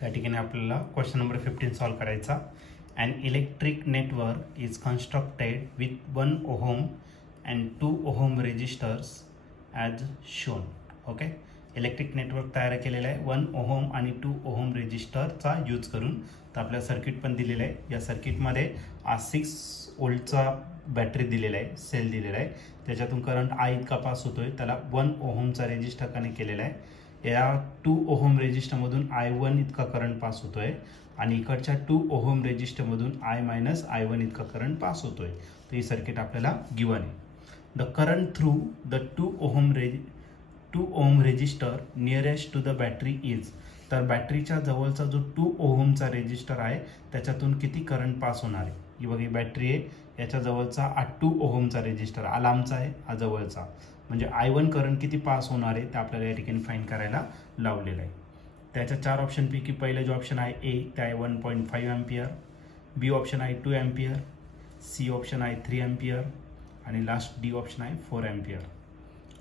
त्या ठिकाणी आपल्याला क्वेश्चन नंबर 15 सॉल्व करायचा. And electric network is constructed with 1 ohm and 2 ohm resistors as shown. Okay, electric network तयार केलेलं आहे 1 ओहम आणि 2 ओहम रेजिस्टरचा यूज करून. तर आपल्या सर्किट पण दिलेलं आहे. या सर्किटमध्ये 6 वोल्टचा बॅटरी दिलेला आहे, सेल दिलेला आहे. त्याच्यातून करंट I इतका पास होतोय. त्याला 1 ओहमचा रेजिस्टर कनेक्ट केलेला आहे. या 2 ओहम रेजिस्टरमधून I1 इतका करंट पास होतोय आणि इकडच्या 2 ओहम रेजिस्टरमधून I-I1 इतका करंट पास होतोय. तर ही सर्किट आपल्याला गिवन आहे. The current through the 2 ohm resistor nearest to the battery is. तर बॅटरीच्या जवळचा जो 2 ओहमचा रेजिस्टर आहे त्याच्यातून किती करंट पास होणार आहे. ही बघा बॅटरी आहे, याच्या जवळचा 2 ओहमचा रेजिस्टर हा लांबचा आहे, हा जवळचा. म्हणजे I1 करंट किती पास होणार आहे ते आपल्याला या ठिकाणी फाइंड करायला लावलेलं आहे. त्याच्या 4 ऑप्शनपैकी पहिलं जो ऑप्शन आहे ए ते आहे 1.5 अँपियर, बी ऑप्शन आहे 2 अँपियर, सी ऑप्शन आहे 3 अँपियर आणि लास्ट डी ऑप्शन आहे 4 अँपियर.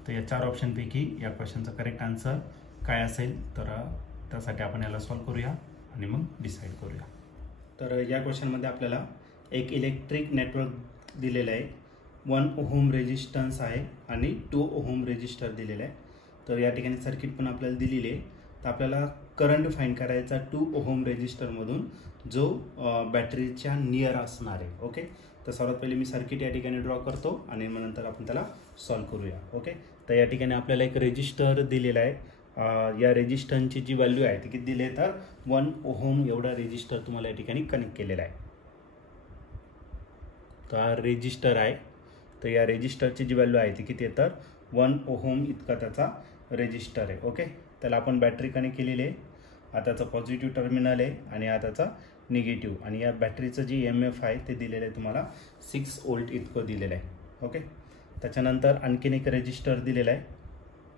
तर या 4 ऑप्शनपैकी या क्वेश्चनचा करेक्ट आन्सर काय असेल तर त्यासाठी आपण याला सॉल्व करूया आणि मग डिसाईड करूया. तर या क्वेश्चनमध्ये आपल्याला एक इलेक्ट्रिक नेटवर्क दिलेलं आहे. 1 ओहम रेजिस्टन्स आहे आणि 2 ओहम रेजिस्टर दिलेला आहे. तर या ठिकाणी सर्किट पण आपल्याला दिलेली आहे. तर आपल्याला करंट फाइंड करायचा 2 ओहम रेजिस्टरमधून जो बॅटरीच्या नियर असणार आहे. ओके, तर सर्वात पहिले मी सर्किट या ठिकाणी ड्रॉ करतो आणि मग नंतर आपण त्याला सॉल्व करूया. ओके, तर या ठिकाणी आपल्याला एक रेजिस्टर दिलेला आहे. या रेजिस्टरची जी व्हॅल्यू आहे ती किती दिली आहे तर 1 ओहम एवढा रेजिस्टर तुम्हाला या ठिकाणी कनेक्ट केलेला आहे. तर हा रेजिस्टर आहे. तर या रेजिस्टरची जी व्हॅल्यू आहे ती किती आहे तर 1 ओहम इतका त्याचा रेजिस्टर आहे. ओके, त्याला आपण बॅटरी कनेक्ट केलेली आहे. हा त्याचा पॉझिटिव्ह टर्मिनल आहे आणि हा त्याचा निगेटिव्ह. आणि या बॅटरीचं जी EMF आहे ते दिलेलं आहे तुम्हाला 6 वोल्ट इतकं दिलेलं आहे. ओके, त्याच्यानंतर आणखीन एक रेजिस्टर दिलेला आहे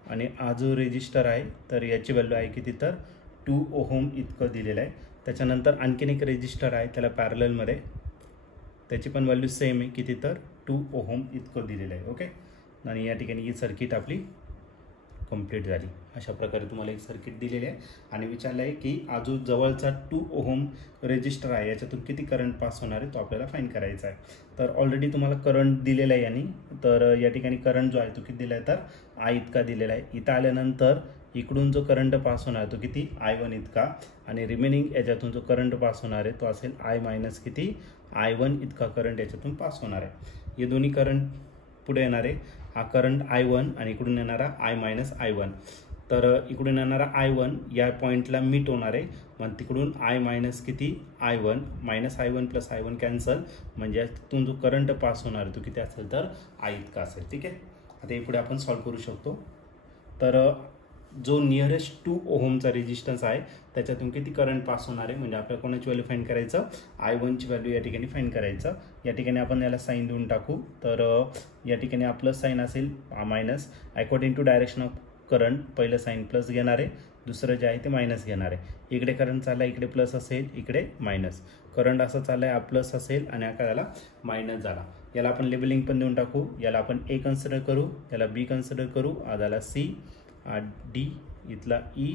आणि हा जो रेजिस्टर आहे तर याची व्हॅल्यू आहे किती तर 2 ओहम इतकं दिलेलं आहे. त्याच्यानंतर आणखीन एक रेजिस्टर आहे त्याला पॅरललमध्ये, त्याची पण व्हॅल्यू सेम आहे किती तर 2 ओहम इतकं दिलेलं आहे. ओके, आणि या ठिकाणी ही सर्किट आपली कंप्लीट झाली. अशा प्रकारे तुम्हाला एक सर्किट दिलेली आहे आणि विचारलं आहे की जो जवळचा 2 ओहम रेजिस्टर आहे याच्यातून किती करंट पास होणार आहे तो आपल्याला फाइंड करायचा आहे. तर ऑलरेडी तुम्हाला करंट दिलेला आहे आणि तर या ठिकाणी करंट जो आहे तो किती दिला आहे तर I इतका दिलेला आहे. इथं आल्यानंतर इकडून जो करंट पास होणार आहे तो किती I1 इतका आणि रिमेनिंग याच्यातून जो करंट पास होणार आहे तो असेल I- किती I1 इतका करंट याच्यातून पास होणार आहे. हे दोन्ही करंट पुढे येणार आहे. हा करंट I1 आणि इकडून येणारा I-I1. तर इकडून येणारा I1 या पॉईंटला मीट होणार आहे. मग तिकडून I- किती I1 -I1 + I1 कॅन्सल, म्हणजे यातून जो करंट पास होणार आहे तो किती असेल तर I इतका असेल. ठीक आहे, आता पुढे आपण सॉल्व करू शकतो. तर जो नियरेस्ट 2 ओहमचा रेजिस्टन्स आहे त्याच्यातून किती करंट पास होणार आहे म्हणजे आपल्याला कोणाची व्हॅल्यू फाइंड करायचं I1ची व्हॅल्यू या ठिकाणी फाइंड करायचं. या ठिकाणी आपण याला साईन देऊन टाकू. तर या ठिकाणी हा प्लस साईन असेल minus. According to direction of current पहिलं साईन प्लस घेणार आहे, दुसरं जे आहे ते मायनस घेणार आहे. इकडे करंट चालला, इकडे प्लस असेल, इकडे मायनस. करंट असं चाललं आहे, हा प्लस असेल आणि हा याला मायनस झाला. याला आपण लेबलिंग पण देऊन टाकू. याला आपण A कन्सिडर करू, याला B कन्सिडर करू, हा झाला C, D, इथला E,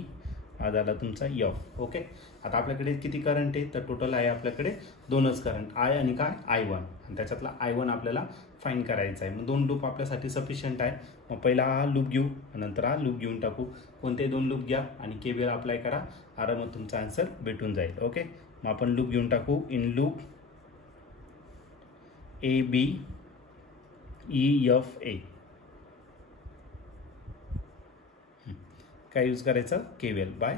हा झाला तुमचा F. ओके, आता आपल्याकडे किती करंट आहे तर टोटल आहे आपल्याकडे 2च करंट I आणि काय I1 आणि त्याच्यातला I1 आपल्याला फाइंड करायचा आहे. मग 2 लूप आपल्यासाठी सफिशियंट आहे. मग पहिला हा लूप घेऊ, नंतर हा लूप घेऊन टाकू. कोणते 2 लूप घ्या आणि KVL अप्लाय करा, मग तुमचा आन्सर भेटून जाईल. ओके, मग आपण लूप घेऊन टाकू. इन लूप ABEFA काय यूज करायचं KVL by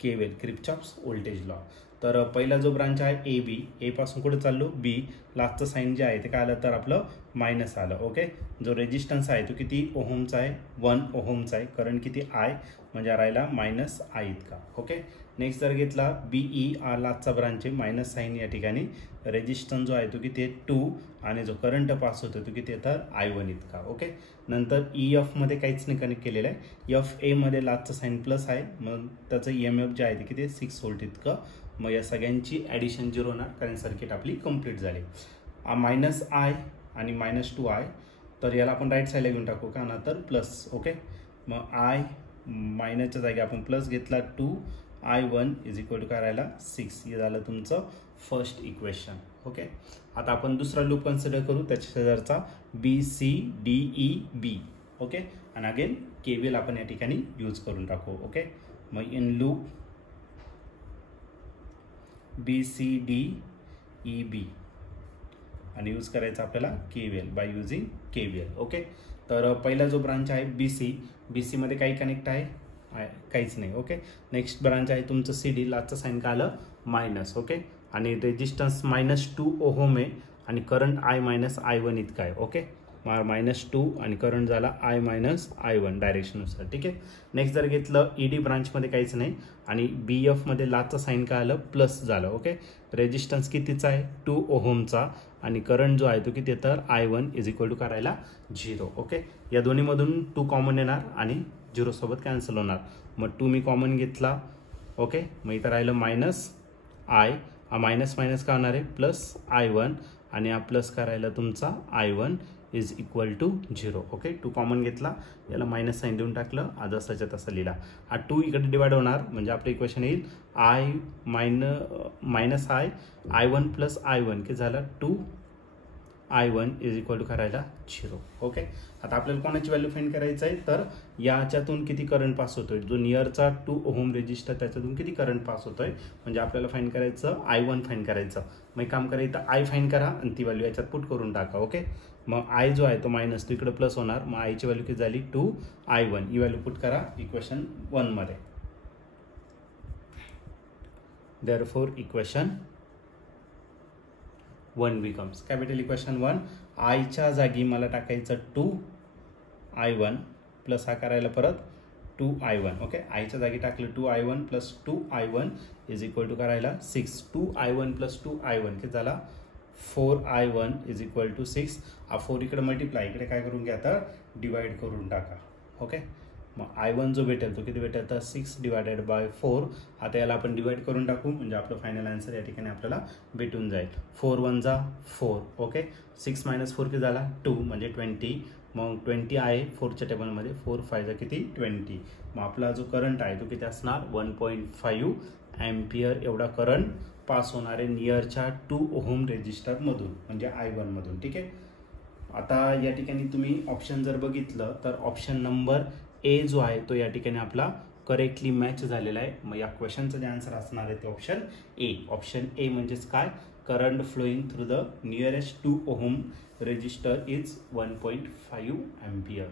KVL Kirchhoff's voltage law. तर पहिला जो ब्रांच आहे AB, A पासून कुठे चाललो B, लास्टचं साईन जे आहे ते काय आलं तर आपलं मायनस आलं. ओके, जो रेजिस्टन्स आहे तो किती ओहमचा आहे 1 ओहमचा आहे. करंट किती I म्हणजे राहिला -I इतका. ओके, नेक्स्ट जर घेतला BE, हा लास्टचा ब्रांच आहे, मायनस साईन या ठिकाणी. रेजिस्टन्स जो आहे तो किती आहे 2 आणि जो करंट पास होतो तो किती आहे तर I1 इतका. ओके, नंतर EF मध्ये काहीच नाही कनेक्ट केलेलं आहे. FA मध्ये लास्टचं साईन प्लस आहे, मग त्याचं EMF जे आहे ते किती 6 वोल्ट इतकं. मग या सगळ्यांची ॲडिशन 0 होणार कारण सर्किट आपली कंप्लीट झाली. -I आणि -2I, तर याला आपण राईट साईडला घेऊन टाकू का ना तर प्लस. ओके, मग I मायनसच्या जागी आपण प्लस घेतला 2 I1 इज इक्वल टू काय राहिला 6. हे झालं तुमचं फर्स्ट इक्वेशन. ओके, आता आपण दुसरा लूप कन्सिडर करू त्याच्या शेजारचा BCDEB. ओके, आणि अगेन KVL आपण या ठिकाणी यूज करून टाकू. ओके, मग इन लूप BCDEB आणि यूज करायचा आपल्याला KVL by using KVL. Okay, तर पहिला जो ब्रांच आहे BC मध्ये काही कनेक्ट आहे काहीच नाही. ओके, नेक्स्ट ब्रांच आहे तुमचं CD. लास्टचं साईन का आलं मायनस. ओके, आणि रेजिस्टन्स -2 ओहम आहे आणि करंट I-I1 इतका आहे. ओके, -2 आणि करंट झाला I-I1 डायरेक्शननुसार. ठीक आहे, नेक्स्ट जर घेतलं ED ब्रांचमध्ये काहीच नाही आणि BF मध्ये लास्टचं साईन का आलं प्लस झालं. ओके, रेजिस्टन्स कितीचा आहे 2 ओहमचा आणि करंट जो आहे तो किती तर I1 इज इक्वल टू करायला 0. ओके, या दोन्हीमधून 2 कॉमन येणार आणि 0 सोबत कॅन्सल होणार. मग 2 मी कॉमन घेतला. ओके, मग इथं राहिलं -I. मायनस का होणार आहे +I1 आणि हा प्लस करायला तुमचा I1 is equal to 0. Okay, 2 common घेतला, याला मायनस साईन देऊन टाकलं, जसाच्या तसं लिहिला. हा 2 इकडे डिवाइड होणार म्हणजे आपलं इक्वेशन येईल I I1 + I1 की झालं 2I1 इज इक्वल टू करायला 0. ओके, आता आपल्याला कोणाची व्हॅल्यू फाइंड करायचं आहे तर याच्यातून किती करंट पास होतोय, जो नियरचा 2 ओहम रेजिस्टर त्याच्यातून किती करंट पास होतोय म्हणजे आपल्याला फाइंड करायचं I1 फाइंड करायचं. मग काम करायचं I फाइंड करा आणि ती व्हॅल्यू याच्यात पुट करून टाका. ओके, मग I जो आहे तो मायनस तो इकडे प्लस होणार. मग आयची व्हॅल्यू किती झाली 2I1. ही व्हॅल्यू पुट करा इक्वेशन 1 मध्ये. Therefore equation 1 becomes capital equation 1. आयच्या जागी मला टाकायचं 2I1 प्लस हा करायला परत 2I1. ओके, आयच्या जागी टाकलं 2I1 + 2I1 is equal to करायला 6. 2I1 + 2I1 किती झाला 4I1 इज इक्वल टू 6. हा 4 इकडे मल्टिप्लाय, इकडे काय करून घ्या तर डिवाइड करून टाका. ओके, मग I1 जो भेटेल तो किती भेटेल तर 6 / 4. आता याला आपण डिवाइड करून टाकू म्हणजे आपलं फायनल आन्सर या ठिकाणी आपल्याला भेटून जाईल. 4 1 जा 4. ओके, 6 - 4 किती झाला 2 म्हणजे 20. मग 20 आहे 4च्या टेबलमध्ये, 4 5 जा किती 20. मग आपला जो करंट आहे तो किती असणार 1.5 एम्पियर एवढा करंट पास होणारे नियरच्या 2 ओहम रेजिस्टरमधून म्हणजे I1 मधून. ठीक आहे, आता या ठिकाणी तुम्ही ऑप्शन जर बघितलं तर ऑप्शन नंबर A जो आहे तो या ठिकाणी आपला करेक्टली मॅच झालेला आहे. मग या क्वेश्चनचं जे आन्सर असणार आहे ते ऑप्शन A. ऑप्शन A म्हणजेच काय, current flowing through the nearest 2 ohm resistor is 1.5 ampere.